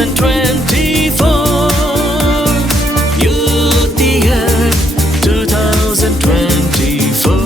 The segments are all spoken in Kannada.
Youth Year 2024.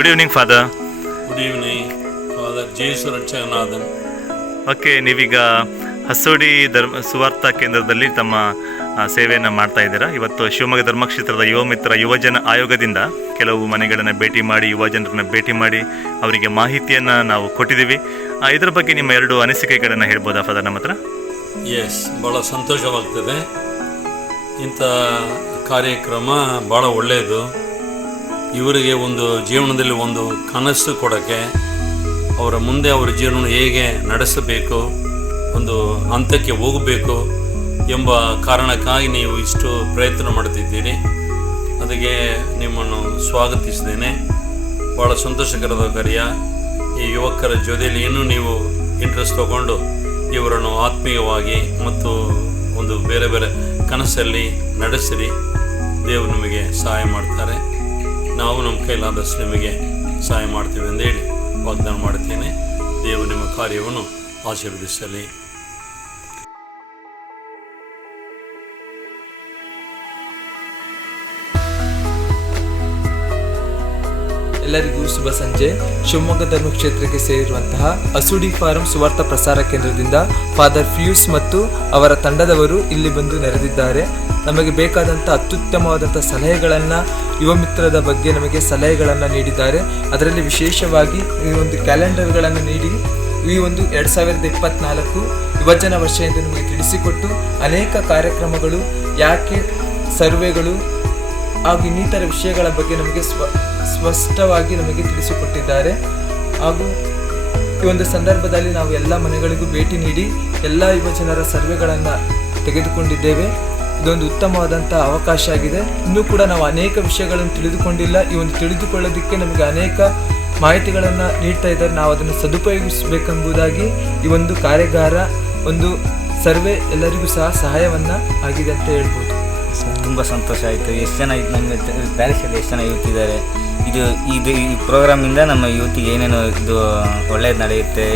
Good evening, Father. Good evening father Jesu Rakshakanathan. Okay, ನೀವೀಗ ಹಸೋಡಿ ಸುವಾರ್ಥ ಕೇಂದ್ರದಲ್ಲಿ ತಮ್ಮ ಸೇವೆಯನ್ನು ಮಾಡ್ತಾ ಇದ್ದೀರಾ. ಇವತ್ತು ಶಿವಮೊಗ್ಗ ಧರ್ಮಕ್ಷೇತ್ರದ ಯುವ ಮಿತ್ರ ಯುವಜನ ಆಯೋಗದಿಂದ ಕೆಲವು ಮನೆಗಳನ್ನು ಭೇಟಿ ಮಾಡಿ ಯುವಜನರನ್ನ ಭೇಟಿ ಮಾಡಿ ಅವರಿಗೆ ಮಾಹಿತಿಯನ್ನು ನಾವು ಕೊಟ್ಟಿದ್ದೀವಿ. ಇದರ ಬಗ್ಗೆ ನಿಮ್ಮ ಎರಡು ಅನಿಸಿಕೆಗಳನ್ನು ಹೇಳ್ಬೋದಾ ಫಾದರ್ ನಮ್ಮ ಹತ್ರ? ಎಸ್, ಭಾಳ ಸಂತೋಷವಾಗ್ತದೆ. ಇಂಥ ಕಾರ್ಯಕ್ರಮ ಭಾಳ ಒಳ್ಳೆಯದು. ಇವರಿಗೆ ಒಂದು ಜೀವನದಲ್ಲಿ ಒಂದು ಕನಸು ಕೊಡೋಕ್ಕೆ, ಅವರ ಮುಂದೆ ಅವರ ಜೀವನ ಹೇಗೆ ನಡೆಸಬೇಕು, ಒಂದು ಹಂತಕ್ಕೆ ಹೋಗಬೇಕು ಎಂಬ ಕಾರಣಕ್ಕಾಗಿ ನೀವು ಇಷ್ಟು ಪ್ರಯತ್ನ ಮಾಡ್ತಿದ್ದೀರಿ. ಅದಕ್ಕೆ ನಿಮ್ಮನ್ನು ಸ್ವಾಗತಿಸಿದ್ದೇನೆ. ಭಾಳ ಸಂತೋಷಕರದ ಕಾರ್ಯ. ಈ ಯುವಕರ ಜೊತೆಯಲ್ಲಿ ಇನ್ನೂ ನೀವು ಇಂಟ್ರೆಸ್ಟ್ ತಗೊಂಡು ಇವರನ್ನು ಆತ್ಮೀಯವಾಗಿ ಮತ್ತು ಒಂದು ಬೇರೆ ಬೇರೆ ಕನಸಲ್ಲಿ ನಡೆಸಿರಿ. ದೇವರು ನಿಮಗೆ ಸಹಾಯ ಮಾಡ್ತಾರೆ. ನಾವು ನಮ್ಮ ಕೈಲಾದಷ್ಟು ನಿಮಗೆ ಸಹಾಯ ಮಾಡ್ತೀವಿ ಅಂತೇಳಿ ವಾಗ್ದಾನ ಮಾಡ್ತೇನೆ. ದೇವರು ನಿಮ್ಮ ಕಾರ್ಯವನ್ನು ಆಶೀರ್ವದಿಸಲಿ. ಎಲ್ಲರಿಗೂ ಶುಭ ಸಂಜೆ. ಶಿವಮೊಗ್ಗ ಧರ್ಮಕ್ಷೇತ್ರಕ್ಕೆ ಸೇರಿರುವಂತಹ ಹಸುಡಿ ಫಾರಂ ಸುವಾರ್ಥ ಪ್ರಸಾರ ಕೇಂದ್ರದಿಂದ ಫಾದರ್ ಫ್ಯೂಸ್ ಮತ್ತು ಅವರ ತಂಡದವರು ಇಲ್ಲಿ ಬಂದು ನೆರೆದಿದ್ದಾರೆ. ನಮಗೆ ಬೇಕಾದಂಥ ಅತ್ಯುತ್ತಮವಾದಂಥ ಸಲಹೆಗಳನ್ನು, ಯುವ ಮಿತ್ರದ ಬಗ್ಗೆ ನಮಗೆ ಸಲಹೆಗಳನ್ನು ನೀಡಿದ್ದಾರೆ. ಅದರಲ್ಲಿ ವಿಶೇಷವಾಗಿ ಈ ಒಂದು ಕ್ಯಾಲೆಂಡರ್ಗಳನ್ನು ನೀಡಿ ಈ ಒಂದು 2024 ಯುವಜನ ವರ್ಷ ಎಂದು ನಮಗೆ ತಿಳಿಸಿಕೊಟ್ಟು ಅನೇಕ ಕಾರ್ಯಕ್ರಮಗಳು, ಯಾಕೆ ಸರ್ವೆಗಳು ಹಾಗೂ ಇನ್ನಿತರ ವಿಷಯಗಳ ಬಗ್ಗೆ ನಮಗೆ ಸ್ಪಷ್ಟವಾಗಿ ನಮಗೆ ತಿಳಿಸಿಕೊಟ್ಟಿದ್ದಾರೆ. ಹಾಗೂ ಈ ಒಂದು ಸಂದರ್ಭದಲ್ಲಿ ನಾವು ಎಲ್ಲ ಮನೆಗಳಿಗೂ ಭೇಟಿ ನೀಡಿ ಎಲ್ಲ ಯುವಜನರ ಸರ್ವೆಗಳನ್ನು ತೆಗೆದುಕೊಂಡಿದ್ದೇವೆ. ಇದೊಂದು ಉತ್ತಮವಾದಂಥ ಅವಕಾಶ ಆಗಿದೆ. ಇನ್ನೂ ಕೂಡ ನಾವು ಅನೇಕ ವಿಷಯಗಳನ್ನು ತಿಳಿದುಕೊಂಡಿಲ್ಲ. ಈ ಒಂದು ತಿಳಿದುಕೊಳ್ಳೋದಕ್ಕೆ ನಮಗೆ ಅನೇಕ ಮಾಹಿತಿಗಳನ್ನು ನೀಡ್ತಾ ಇದ್ದಾರೆ. ನಾವು ಅದನ್ನು ಸದುಪಯೋಗಿಸಬೇಕೆಂಬುದಾಗಿ ಈ ಒಂದು ಕಾರ್ಯಾಗಾರ, ಒಂದು ಸರ್ವೆ ಎಲ್ಲರಿಗೂ ಸಹ ಸಹಾಯವನ್ನು ಆಗಿದೆ ಅಂತ ಹೇಳ್ಬೋದು. ತುಂಬ ಸಂತೋಷ ಆಯಿತು. ಎಷ್ಟು ಜನ ನಮ್ಮ ಪ್ಯಾರಿಸಲ್ಲಿ ಎಷ್ಟು ಜನ ಯೂತ್ ಇದ್ದಾರೆ. ಇದು ಈ ಪ್ರೋಗ್ರಾಮಿಂದ ನಮ್ಮ ಯೂತಿಗೆ ಏನೇನು ಇದು ಒಳ್ಳೇದು ನಡೆಯುತ್ತೆ,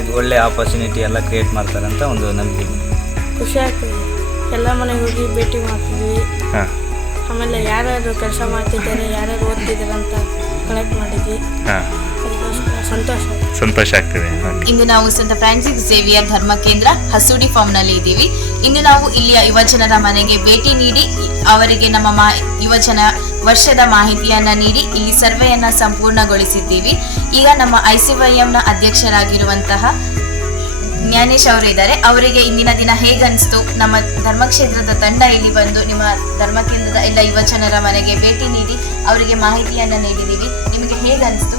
ಇದು ಒಳ್ಳೆಯ ಆಪರ್ಚುನಿಟಿ ಎಲ್ಲ ಕ್ರಿಯೇಟ್ ಮಾಡ್ತಾರೆ ಅಂತ ಒಂದು ನಂಬಿಕೆ. ಖುಷಿ ಆಗ್ತದೆ. ಎಲ್ಲ ಮನೆಗೆ ಹೋಗಿ ಭೇಟಿ ಮಾಡ್ತಿದ್ವಿ. ಆಮೇಲೆ ಯಾರ್ಯಾರು ಕೆಲಸ ಮಾಡ್ತಿದ್ದಾರೆ, ಯಾರ್ಯಾರು ಓದ್ತಿದ್ದಾರೆ ಅಂತ ಕಲೆಕ್ಟ್ ಮಾಡಿದ್ವಿ. ಸಂತೋಷ ಆಗ್ತಿದೆ. ಇಂದು ನಾವು ಸಂತ ಫ್ರಾನ್ಸಿಸ್ ಝೇವಿಯರ್ ಧರ್ಮ ಕೇಂದ್ರ ಹಸುಡಿ ಫಾರ್ಮ್ನಲ್ಲಿ ಇದ್ದೀವಿ. ಇಂದು ನಾವು ಇಲ್ಲಿಯ ಯುವಜನರ ಮನೆಗೆ ಭೇಟಿ ನೀಡಿ ಅವರಿಗೆ ನಮ್ಮ ಯುವಜನ ವರ್ಷದ ಮಾಹಿತಿಯನ್ನ ನೀಡಿ ಇಲ್ಲಿ ಸರ್ವೆಯನ್ನ ಸಂಪೂರ್ಣಗೊಳಿಸಿದ್ದೀವಿ. ಈಗ ನಮ್ಮ ICYMನ ಅಧ್ಯಕ್ಷರಾಗಿರುವಂತಹ ಜ್ಞಾನೇಶ್ ಅವರು ಇದ್ದಾರೆ. ಅವರಿಗೆ ಇಂದಿನ ದಿನ ಹೇಗನ್ನಿಸ್ತು, ನಮ್ಮ ಧರ್ಮಕ್ಷೇತ್ರದ ತಂಡ ಇಲ್ಲಿ ಬಂದು ನಿಮ್ಮ ಧರ್ಮಕೇಂದ್ರದ ಎಲ್ಲ ಯುವಜನರ ಮನೆಗೆ ಭೇಟಿ ನೀಡಿ ಅವರಿಗೆ ಮಾಹಿತಿಯನ್ನು ನೀಡಿದ್ದೀವಿ, ನಿಮಗೆ ಹೇಗನ್ನಿಸ್ತು?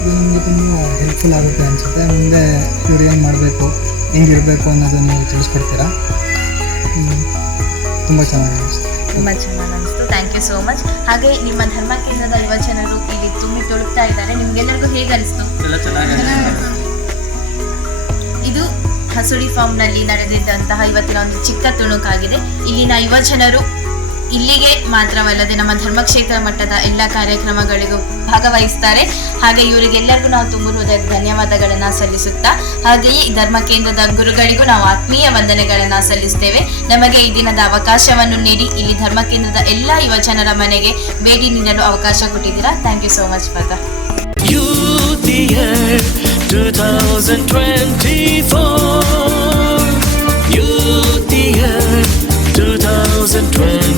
ಇದು ನಮಗೆ ತುಂಬ ಹೆಲ್ಪ್ಫುಲ್ ಆಗುತ್ತೆ ಅನಿಸುತ್ತೆ. ಮುಂದೆ ಇವ್ರು ಏನು ಮಾಡಬೇಕು, ಹೆಂಗಿರಬೇಕು ಅನ್ನೋದನ್ನು ತಿಳಿಸ್ಕೊಡ್ತೀರಾ. ತುಂಬ ಚೆನ್ನಾಗಿ ಅನಿಸ್ತು. ತುಂಬ ಚೆನ್ನಾಗಿ ಅನಿಸ್ತು. Thank you so much. ಹಾಗೆ ನಿಮ್ಮ ಧರ್ಮಕೇಂದ್ರದ ಯುವಜನರು ಇಲ್ಲಿ ತುಂಬಿ ತುಳುಕ್ತಾ ಇದ್ದಾರೆ. ನಿಮ್ಗೆಲ್ಲರಿಗೂ ಹೇಗೆ ಅನಿಸ್ತು? ಇದು ಹಸುಡಿ ಫಾರ್ಮ್ನಲ್ಲಿ ನಡೆದಿದ್ದಂತಹ ಇವತ್ತಿನ ಒಂದು ಚಿಕ್ಕ ತುಣುಕಾಗಿದೆ. ಇಲ್ಲಿನ ಯುವಜನರು ಇಲ್ಲಿಗೆ ಮಾತ್ರವಲ್ಲದೆ ನಮ್ಮ ಧರ್ಮಕ್ಷೇತ್ರ ಮಟ್ಟದ ಎಲ್ಲ ಕಾರ್ಯಕ್ರಮಗಳಿಗೂ ಭಾಗವಹಿಸ್ತಾರೆ. ಹಾಗೆ ಇವರಿಗೆಲ್ಲರಿಗೂ ನಾವು ತುಂಬ ಹೃದಯದ ಧನ್ಯವಾದಗಳನ್ನು ಸಲ್ಲಿಸುತ್ತಾ, ಹಾಗೆಯೇ ಈ ಧರ್ಮ ಕೇಂದ್ರದ ಗುರುಗಳಿಗೂ ನಾವು ಆತ್ಮೀಯ ವಂದನೆಗಳನ್ನು ಸಲ್ಲಿಸ್ತೇವೆ. ನಮಗೆ ಈ ದಿನದ ಅವಕಾಶವನ್ನು ನೀಡಿ ಇಲ್ಲಿ ಧರ್ಮ ಕೇಂದ್ರದ ಎಲ್ಲ ಯುವಜನರ ಮನೆಗೆ ಭೇಟಿ ನೀಡಲು ಅವಕಾಶ ಕೊಟ್ಟಿದ್ದೀರಾ. Thank you so much father. Youth Year 2024. Youth Year 2024.